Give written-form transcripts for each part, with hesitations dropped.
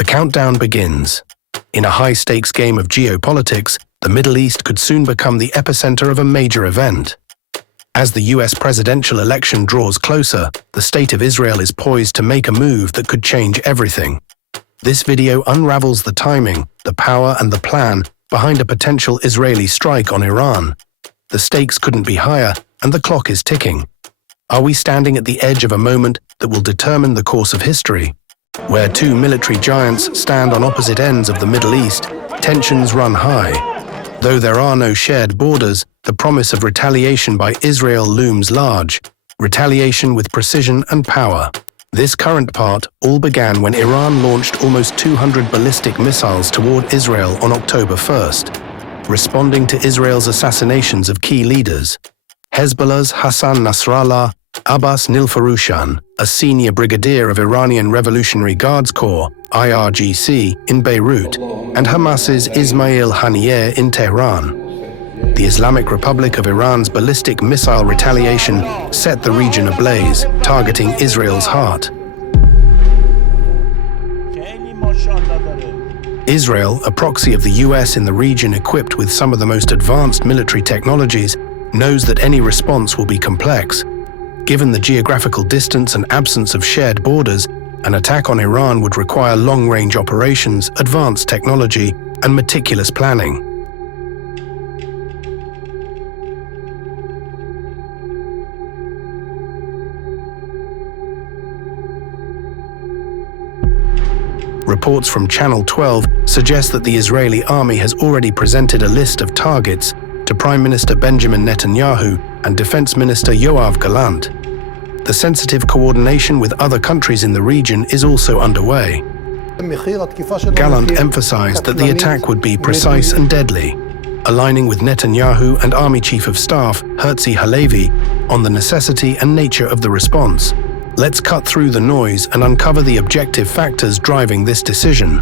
The countdown begins. In a high-stakes game of geopolitics, the Middle East could soon become the epicenter of a major event. As the US presidential election draws closer, the State of Israel is poised to make a move that could change everything. This video unravels the timing, the power, and the plan behind a potential Israeli strike on Iran. The stakes couldn't be higher, and the clock is ticking. Are we standing at the edge of a moment that will determine the course of history? Where two military giants stand on opposite ends of the Middle East, tensions run high. Though there are no shared borders, the promise of retaliation by Israel looms large. Retaliation with precision and power. This current part all began when Iran launched almost 200 ballistic missiles toward Israel on October 1st, responding to Israel's assassinations of key leaders. Hezbollah's Hassan Nasrallah, Abbas Nilfarushan, a senior brigadier of Iranian Revolutionary Guards Corps, IRGC, in Beirut, and Hamas's Ismail Haniyeh in Tehran. The Islamic Republic of Iran's ballistic missile retaliation set the region ablaze, targeting Israel's heart. Israel, a proxy of the US in the region equipped with some of the most advanced military technologies, knows that any response will be complex. Given the geographical distance and absence of shared borders, an attack on Iran would require long-range operations, advanced technology, and meticulous planning. Reports from Channel 12 suggest that the Israeli army has already presented a list of targets to Prime Minister Benjamin Netanyahu and Defense Minister Yoav Gallant. The sensitive coordination with other countries in the region is also underway. Gallant emphasized that the attack would be precise and deadly, aligning with Netanyahu and Army Chief of Staff Herzi Halevi on the necessity and nature of the response. Let's cut through the noise and uncover the objective factors driving this decision.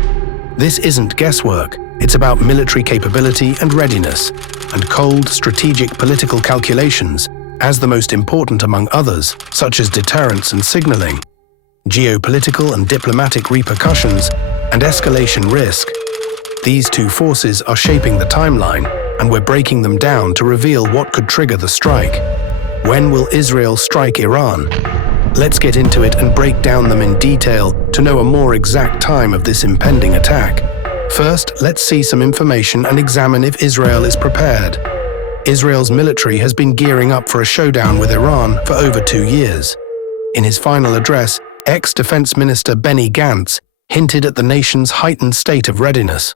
This isn't guesswork. It's about military capability and readiness, and cold, strategic political calculations, as the most important among others, such as deterrence and signaling, geopolitical and diplomatic repercussions, and escalation risk. These two forces are shaping the timeline, and we're breaking them down to reveal what could trigger the strike. When will Israel strike Iran? Let's get into it and break down them in detail to know a more exact time of this impending attack. First, let's see some information and examine if Israel is prepared. Israel's military has been gearing up for a showdown with Iran for over 2 years. In his final address, ex-Defense Minister Benny Gantz hinted at the nation's heightened state of readiness.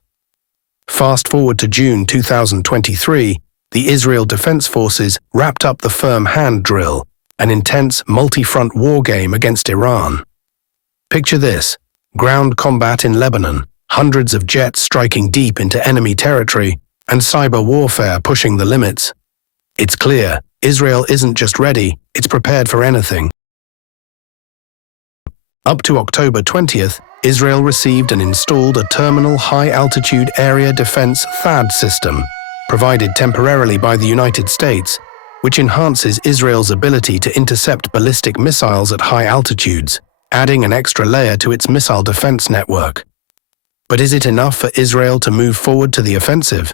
Fast forward to June 2023, the Israel Defense Forces wrapped up the Firm Hand drill, an intense multi-front war game against Iran. Picture this: ground combat in Lebanon, hundreds of jets striking deep into enemy territory, and cyber warfare pushing the limits. It's clear, Israel isn't just ready, it's prepared for anything. Up to October 20th, Israel received and installed a terminal high-altitude area defense THAAD system, provided temporarily by the United States, which enhances Israel's ability to intercept ballistic missiles at high altitudes, adding an extra layer to its missile defense network. But is it enough for Israel to move forward to the offensive?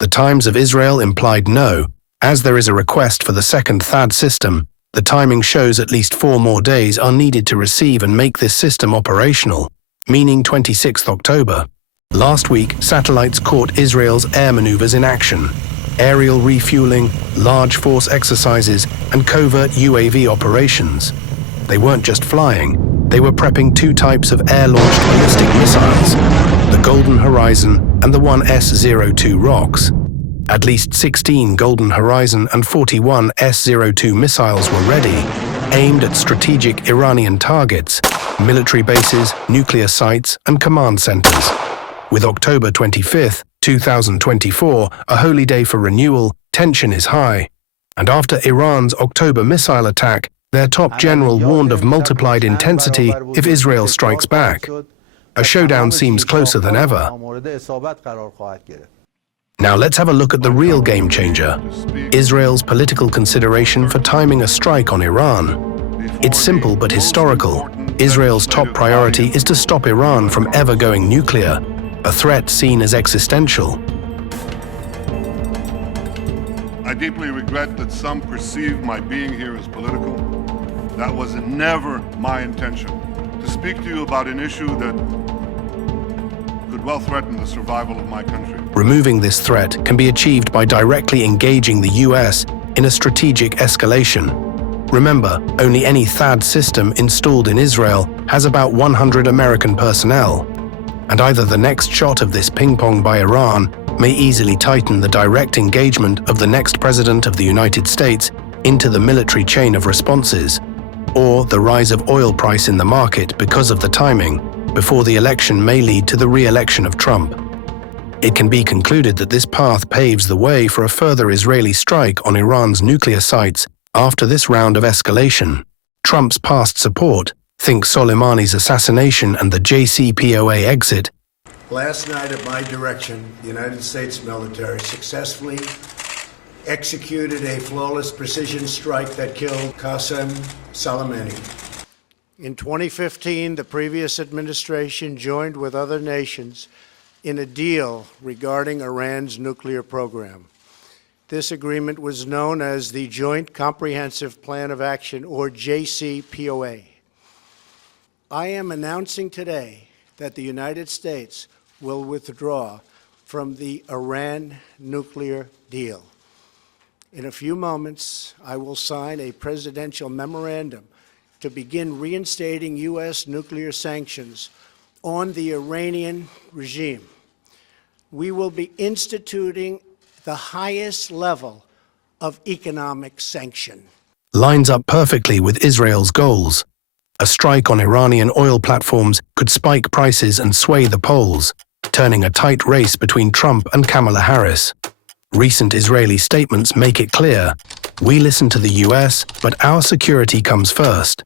The Times of Israel implied no. As there is a request for the second THAAD system, the timing shows at least 4 more days are needed to receive and make this system operational, meaning 26th October. Last week, satellites caught Israel's air maneuvers in action. Aerial refueling, large force exercises, and covert UAV operations. They weren't just flying, they were prepping 2 types of air-launched ballistic missiles, the Golden Horizon and the 1S-02 ROKS. At least 16 Golden Horizon and 41 S-02 missiles were ready, aimed at strategic Iranian targets, military bases, nuclear sites, and command centers. With October 25th, 2024, a holy day for renewal, tension is high. And after Iran's October missile attack, their top general warned of multiplied intensity if Israel strikes back. A showdown seems closer than ever. Now let's have a look at the real game changer, Israel's political consideration for timing a strike on Iran. It's simple but historical. Israel's top priority is to stop Iran from ever going nuclear, a threat seen as existential. I deeply regret that some perceive my being here as political. That was never my intention. To speak to you about an issue that could well threaten the survival of my country. Removing this threat can be achieved by directly engaging the US in a strategic escalation. Remember, only any THAAD system installed in Israel has about 100 American personnel, and either the next shot of this ping-pong by Iran may easily tighten the direct engagement of the next president of the United States into the military chain of responses, or the rise of oil price in the market because of the timing before the election may lead to the re-election of Trump. It can be concluded that this path paves the way for a further Israeli strike on Iran's nuclear sites after this round of escalation. Trump's past support, think Soleimani's assassination and the JCPOA exit. Last night, at my direction, the United States military successfully executed a flawless precision strike that killed Qasem Soleimani. In 2015, the previous administration joined with other nations in a deal regarding Iran's nuclear program. This agreement was known as the Joint Comprehensive Plan of Action, or JCPOA. I am announcing today that the United States will withdraw from the Iran nuclear deal. In a few moments, I will sign a presidential memorandum to begin reinstating U.S. nuclear sanctions on the Iranian regime. We will be instituting the highest level of economic sanction. Lines up perfectly with Israel's goals. A strike on Iranian oil platforms could spike prices and sway the polls, turning a tight race between Trump and Kamala Harris. Recent Israeli statements make it clear, we listen to the US, but our security comes first.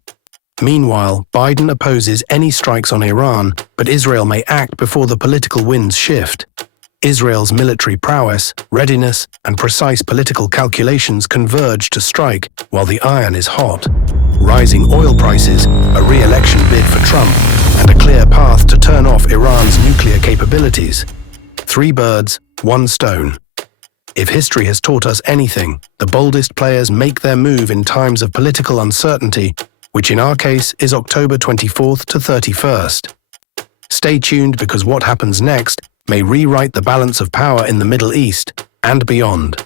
Meanwhile, Biden opposes any strikes on Iran, but Israel may act before the political winds shift. Israel's military prowess, readiness, and precise political calculations converge to strike while the iron is hot. Rising oil prices, a re-election bid for Trump, and a clear path to turn off Iran's nuclear capabilities. 3 birds, 1 stone. If history has taught us anything, the boldest players make their move in times of political uncertainty, which in our case is October 24th to 31st. Stay tuned because what happens next may rewrite the balance of power in the Middle East and beyond.